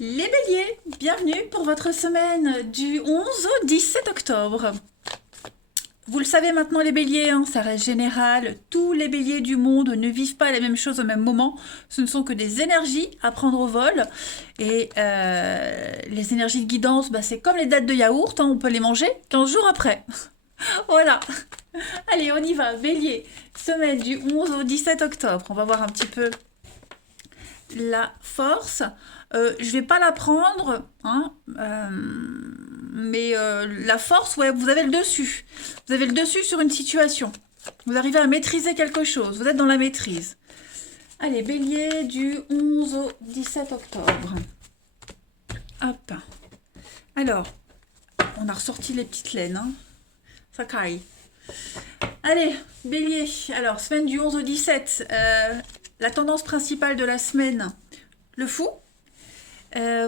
Les béliers, bienvenue pour votre semaine du 11 au 17 octobre. Vous le savez maintenant les béliers, hein, ça reste général, tous les béliers du monde ne vivent pas les mêmes choses au même moment, ce ne sont que des énergies à prendre au vol, et les énergies de guidance, c'est comme les dattes de yaourt, hein, on peut les manger 15 jours après. Voilà, allez on y va, bélier, semaine du 11 au 17 octobre, on va voir un petit peu la force. Je vais pas la prendre, hein, mais la force, ouais, vous avez le dessus. Vous avez le dessus sur une situation. Vous arrivez à maîtriser quelque chose. Vous êtes dans la maîtrise. Allez, bélier du 11 au 17 octobre. Hop. Alors, on a ressorti les petites laines. Hein. Ça caille. Allez, bélier. Alors, semaine du 11 au 17. La tendance principale de la semaine, le fou.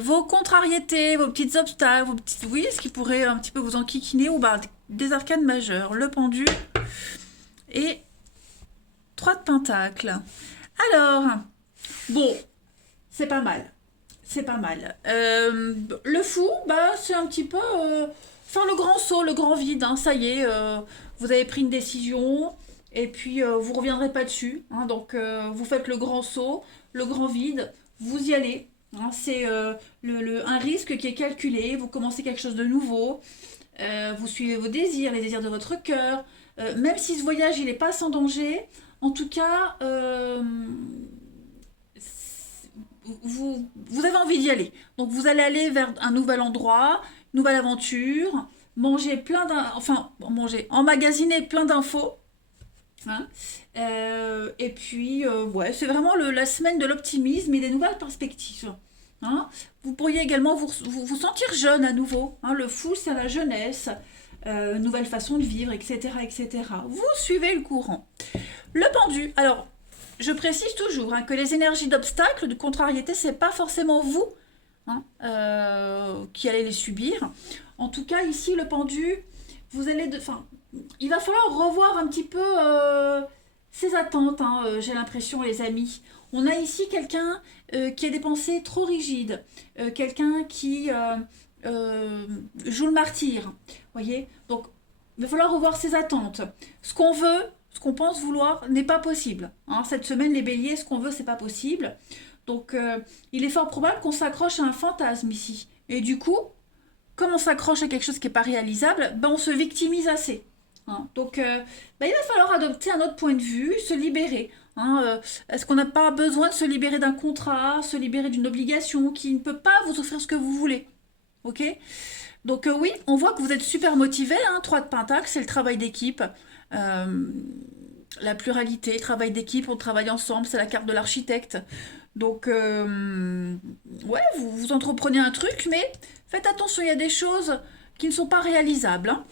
Vos contrariétés, vos petits obstacles, vos petites, oui, ce qui pourrait un petit peu vous enquiquiner, ou des arcanes majeures, le pendu et 3 de pentacles. Alors, bon, c'est pas mal. C'est pas mal. Le fou, c'est un petit peu faire le grand saut, le grand vide. Hein, ça y est, vous avez pris une décision et puis vous reviendrez pas dessus. Hein, donc, vous faites le grand saut, le grand vide, vous y allez. Hein, c'est un risque qui est calculé. Vous commencez quelque chose de nouveau. Vous suivez vos désirs, les désirs de votre cœur. Même si ce voyage, il n'est pas sans danger, en tout cas, vous avez envie d'y aller. Donc vous allez aller vers un nouvel endroit, une nouvelle aventure, manger emmagasiner plein d'infos. Hein. Et puis, ouais, c'est vraiment la semaine de l'optimisme et des nouvelles perspectives. Hein. Vous pourriez également vous sentir jeune à nouveau. Hein. Le fou, c'est la jeunesse, nouvelle façon de vivre, etc., etc. Vous suivez le courant. Le pendu, alors, je précise toujours que les énergies d'obstacle, de contrariété, c'est pas forcément vous qui allez les subir. En tout cas, ici, le pendu, vous allez il va falloir revoir un petit peu ses attentes, j'ai l'impression, les amis. On a ici quelqu'un qui a des pensées trop rigides, quelqu'un qui joue le martyr, voyez. Donc, il va falloir revoir ses attentes. Ce qu'on veut, ce qu'on pense vouloir, n'est pas possible. Hein. Cette semaine, les béliers, ce qu'on veut, c'est pas possible. Donc, il est fort probable qu'on s'accroche à un fantasme ici. Et du coup, comme on s'accroche à quelque chose qui n'est pas réalisable, on se victimise assez. Hein. Donc, il va falloir adopter un autre point de vue, se libérer. Hein. Est-ce qu'on n'a pas besoin de se libérer d'un contrat, se libérer d'une obligation qui ne peut pas vous offrir ce que vous voulez? Ok. Donc oui, on voit que vous êtes super motivé. 3 de Pentacle, c'est le travail d'équipe. Euh, la pluralité, travail d'équipe, on travaille ensemble, c'est la carte de l'architecte. Donc, ouais, vous entreprenez un truc, mais faites attention, il y a des choses qui ne sont pas réalisables. Hein.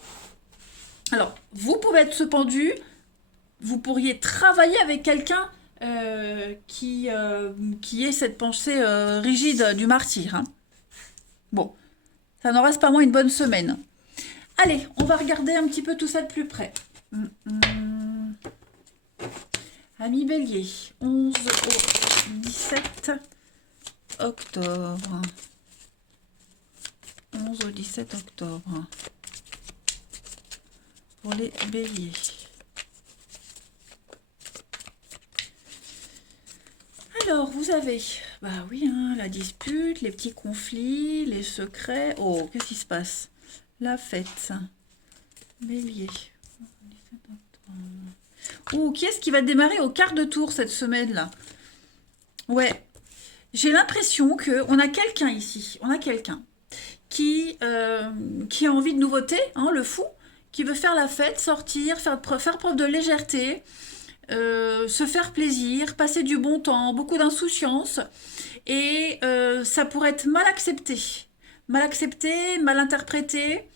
Alors, vous pouvez être ce pendu, vous pourriez travailler avec quelqu'un qui ait cette pensée rigide du martyr. Hein. Bon, ça n'en reste pas moins une bonne semaine. Allez, on va regarder un petit peu tout ça de plus près. Ami Bélier, 11 au 17 octobre. 11 au 17 octobre. Pour les béliers. Alors, vous avez, oui, la dispute, les petits conflits, les secrets. Oh, qu'est-ce qui se passe? La fête. Bélier. Oh, qui est-ce qui va démarrer au quart de tour cette semaine-là? Ouais, j'ai l'impression qu'on a quelqu'un ici. On a quelqu'un qui a envie de nouveauté, le fou, qui veut faire la fête, sortir, faire preuve de légèreté, se faire plaisir, passer du bon temps, beaucoup d'insouciance, et ça pourrait être mal accepté, mal interprété.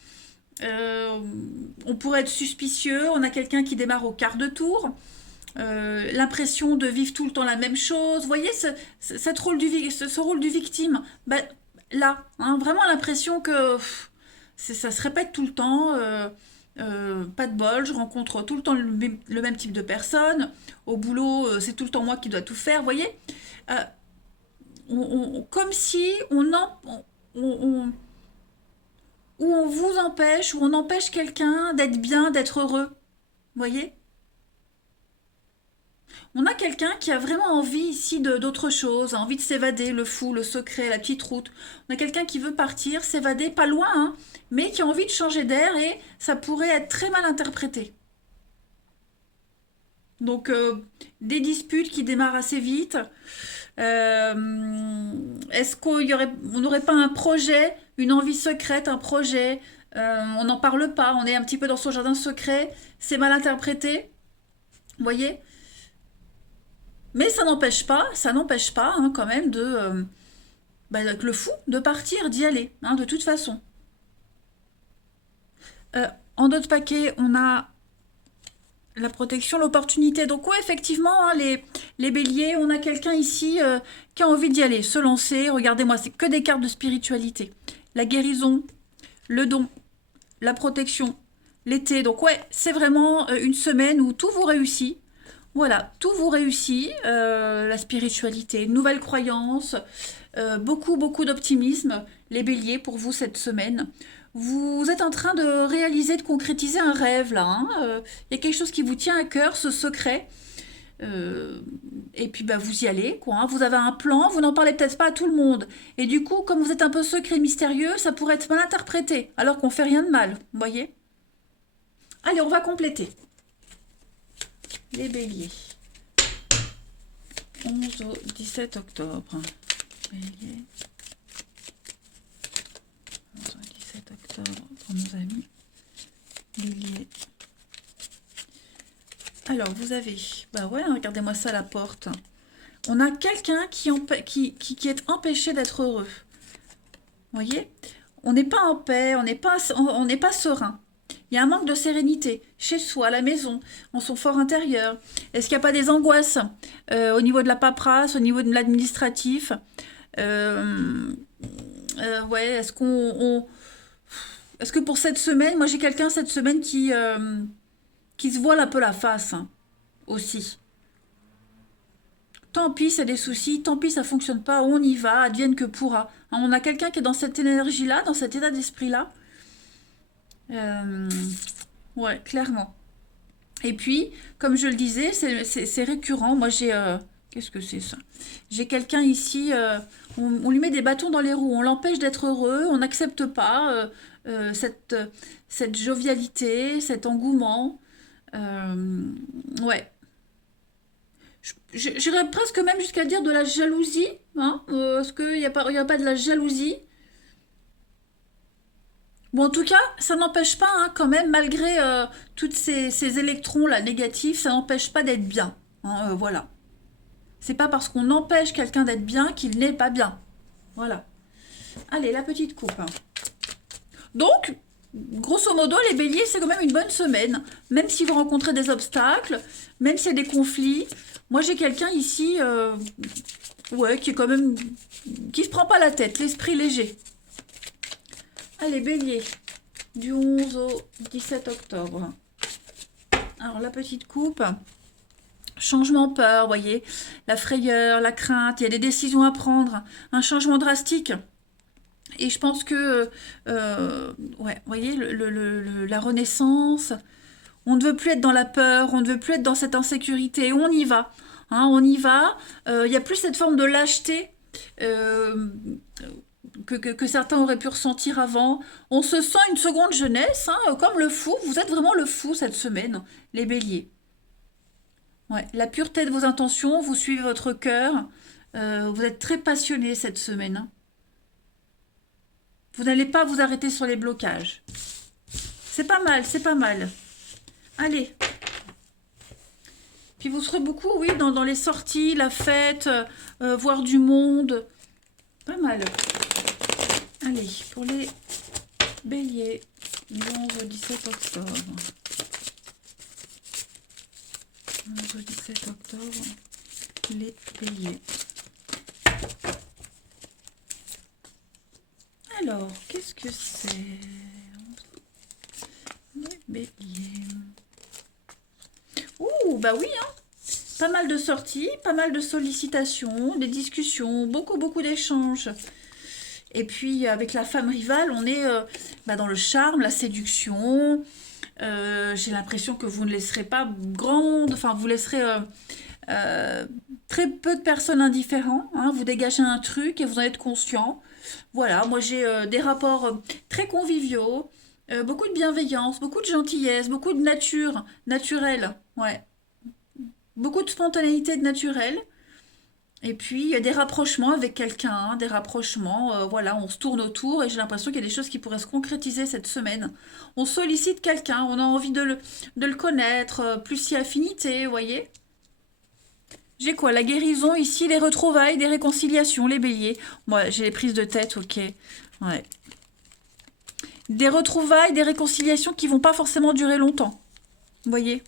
On pourrait être suspicieux, on a quelqu'un qui démarre au quart de tour, l'impression de vivre tout le temps la même chose. Vous voyez ce rôle du victime, là, vraiment l'impression que ça se répète tout le temps. Pas de bol, je rencontre tout le temps le même type de personne. Au boulot, c'est tout le temps moi qui dois tout faire, vous voyez. comme si ou on vous empêche, ou on empêche quelqu'un d'être bien, d'être heureux. Vous voyez? On a quelqu'un qui a vraiment envie ici d'autre chose, a envie de s'évader, le fou, le secret, la petite route. On a quelqu'un qui veut partir, s'évader, pas loin, hein, mais qui a envie de changer d'air et ça pourrait être très mal interprété. Donc, des disputes qui démarrent assez vite. Est-ce on n'aurait pas un projet, une envie secrète, un projet on n'en parle pas, on est un petit peu dans son jardin secret, c'est mal interprété, vous voyez? Mais ça n'empêche pas hein, quand même avec le fou, de partir, d'y aller, hein, de toute façon. En d'autres paquets, on a la protection, l'opportunité. Donc ouais, effectivement, hein, les béliers, on a quelqu'un ici qui a envie d'y aller, se lancer. Regardez-moi, c'est que des cartes de spiritualité. La guérison, le don, la protection, l'été. Donc ouais, c'est vraiment une semaine où tout vous réussit. Voilà, tout vous réussit. La spiritualité, une nouvelle croyance, beaucoup, beaucoup d'optimisme. Les béliers, pour vous, cette semaine. Vous êtes en train de réaliser, de concrétiser un rêve là. Hein. Il y a quelque chose qui vous tient à cœur, ce secret. Euh, et puis bah, vous y allez, quoi. Hein. Vous avez un plan, vous n'en parlez peut-être pas à tout le monde. Et du coup, comme vous êtes un peu secret mystérieux, ça pourrait être mal interprété, alors qu'on fait rien de mal. Vous voyez? Allez, on va compléter. Les béliers. 11 au 17 octobre. Bélier. 11 au 17 octobre pour nos amis. Bélier. Alors, vous avez... Bah ouais, regardez-moi ça à la porte. On a quelqu'un qui est empêché d'être heureux. Vous voyez? On n'est pas en paix, on n'est pas serein. Il y a un manque de sérénité chez soi, à la maison, en son fort intérieur. Est-ce qu'il n'y a pas des angoisses au niveau de la paperasse, au niveau de l'administratif ouais, est-ce que pour cette semaine, moi j'ai quelqu'un cette semaine qui se voile un peu la face hein, aussi. Tant pis, c'est des soucis, tant pis, ça fonctionne pas, on y va, advienne que pourra. Hein, on a quelqu'un qui est dans cette énergie-là, dans cet état d'esprit-là. Euh, ouais, clairement. Et puis, comme je le disais, c'est récurrent. Moi, j'ai... qu'est-ce que c'est ça? J'ai quelqu'un ici, on lui met des bâtons dans les roues, on l'empêche d'être heureux, on n'accepte pas cette jovialité, cet engouement. Ouais. J'irais presque même jusqu'à dire de la jalousie. Hein, est-ce qu'il n'y a pas de la jalousie? Bon, en tout cas, ça n'empêche pas, hein, quand même, malgré tous ces électrons-là négatifs, ça n'empêche pas d'être bien. Hein, voilà. C'est pas parce qu'on empêche quelqu'un d'être bien qu'il n'est pas bien. Voilà. Allez, la petite coupe. Hein. Donc, grosso modo, les béliers, c'est quand même une bonne semaine. Même si vous rencontrez des obstacles, même s'il y a des conflits. Moi, j'ai quelqu'un ici, ouais, qui est quand même... qui se prend pas la tête, l'esprit léger. Allez, bélier, du 11 au 17 octobre. Alors, la petite coupe, changement peur, voyez, la frayeur, la crainte, il y a des décisions à prendre, un changement drastique. Et je pense que, ouais, voyez, la renaissance, on ne veut plus être dans la peur, on ne veut plus être dans cette insécurité, on y va. Hein, on y va. Il n'y a plus cette forme de lâcheté que certains auraient pu ressentir avant. On se sent une seconde jeunesse, hein, comme le fou. Vous êtes vraiment le fou cette semaine, les béliers. Ouais, la pureté de vos intentions, vous suivez votre cœur. Vous êtes très passionné cette semaine. Hein. Vous n'allez pas vous arrêter sur les blocages. C'est pas mal, c'est pas mal. Allez. Puis vous serez beaucoup, oui, dans les sorties, la fête, voir du monde. Pas mal. Allez, pour les béliers, du 11 au 17 octobre. 11 au 17 octobre, les béliers. Alors, qu'est-ce que c'est? Les béliers. Ouh, bah oui, hein. Pas mal de sorties, pas mal de sollicitations, des discussions, beaucoup, beaucoup d'échanges. Et puis, avec la femme rivale, on est dans le charme, la séduction. J'ai l'impression que vous ne laisserez pas grande, enfin, vous laisserez très peu de personnes indifférentes, hein. Vous dégagez un truc et vous en êtes conscient. Voilà, moi j'ai des rapports très conviviaux, beaucoup de bienveillance, beaucoup de gentillesse, beaucoup de nature, naturelle, ouais. Beaucoup de spontanéité de naturel. Et puis, il y a des rapprochements avec quelqu'un, hein, des rapprochements, voilà, on se tourne autour et j'ai l'impression qu'il y a des choses qui pourraient se concrétiser cette semaine. On sollicite quelqu'un, on a envie de le connaître, plus si affinité, vous voyez. J'ai quoi? La guérison ici, les retrouvailles, des réconciliations, les béliers. Moi, j'ai les prises de tête, ok. Ouais. Des retrouvailles, des réconciliations qui vont pas forcément durer longtemps. Vous voyez?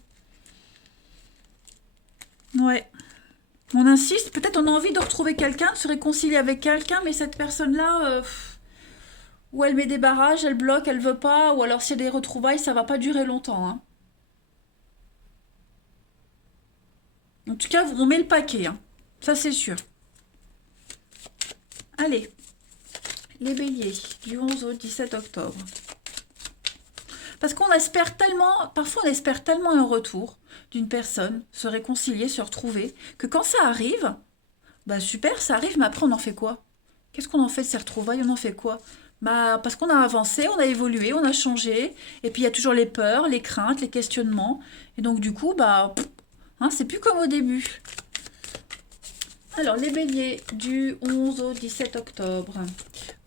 Ouais. On insiste, peut-être on a envie de retrouver quelqu'un, de se réconcilier avec quelqu'un, mais cette personne-là, ou elle met des barrages, elle bloque, elle veut pas, ou alors s'il y a des retrouvailles, ça va pas durer longtemps, hein. En tout cas, on met le paquet, hein. Ça c'est sûr. Allez, les béliers, du 11 au 17 octobre. Parce qu'on espère tellement, parfois on espère tellement un retour d'une personne, se réconcilier, se retrouver, que quand ça arrive, bah super, ça arrive, mais après on en fait quoi? Qu'est-ce qu'on en fait de ces retrouvailles? On en fait quoi? Bah parce qu'on a avancé, on a évolué, on a changé, et puis il y a toujours les peurs, les craintes, les questionnements, et donc du coup, bah, hein, c'est plus comme au début. Alors, les béliers du 11 au 17 octobre.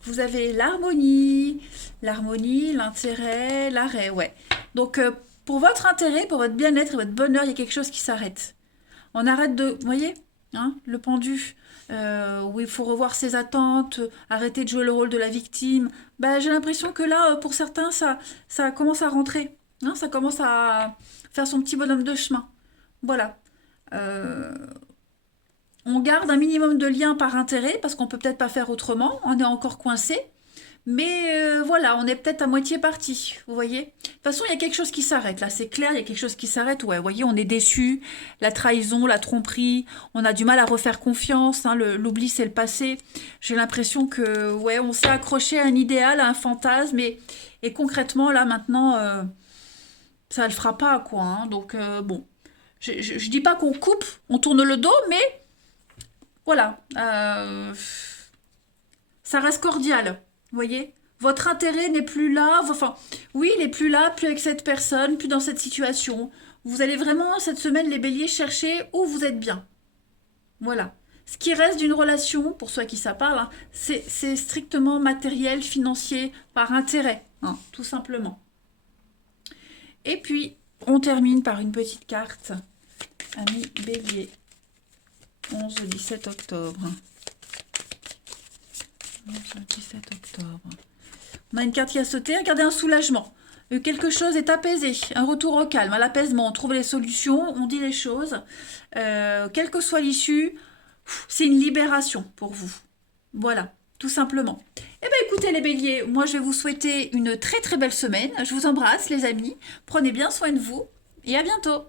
Vous avez l'harmonie, l'intérêt, l'arrêt, ouais. Donc, pour votre intérêt, pour votre bien-être et votre bonheur, il y a quelque chose qui s'arrête. On arrête de, vous voyez, hein, le pendu, où il faut revoir ses attentes, arrêter de jouer le rôle de la victime. Bah, j'ai l'impression que là, pour certains, ça commence à rentrer, hein, ça commence à faire son petit bonhomme de chemin. Voilà. Euh, on garde un minimum de liens par intérêt, parce qu'on peut peut-être pas faire autrement, on est encore coincé. Mais voilà, on est peut-être à moitié parti, vous voyez. De toute façon, il y a quelque chose qui s'arrête, là, c'est clair, il y a quelque chose qui s'arrête. Ouais, vous voyez, on est déçu, la trahison, la tromperie, on a du mal à refaire confiance, hein, l'oubli, c'est le passé. J'ai l'impression que, ouais, on s'est accroché à un idéal, à un fantasme, et concrètement, là, maintenant, ça ne le fera pas, quoi, hein. Donc, bon, je dis pas qu'on coupe, on tourne le dos, mais voilà, ça reste cordial, vous voyez. Votre intérêt n'est plus là, enfin, oui, il n'est plus là, plus avec cette personne, plus dans cette situation. Vous allez vraiment, cette semaine, les béliers, chercher où vous êtes bien. Voilà. Ce qui reste d'une relation, pour ceux à qui ça parle, hein, c'est strictement matériel, financier, par intérêt, hein, tout simplement. Et puis, on termine par une petite carte. Ami bélier, 11 au 17 octobre. 11 au 17 octobre. On a une carte qui a sauté. Regardez, un soulagement. Quelque chose est apaisé. Un retour au calme, à l'apaisement. On trouve les solutions, on dit les choses. Quelle que soit l'issue, c'est une libération pour vous. Voilà, tout simplement. Eh bien, écoutez les béliers, moi je vais vous souhaiter une très très belle semaine. Je vous embrasse les amis. Prenez bien soin de vous et à bientôt.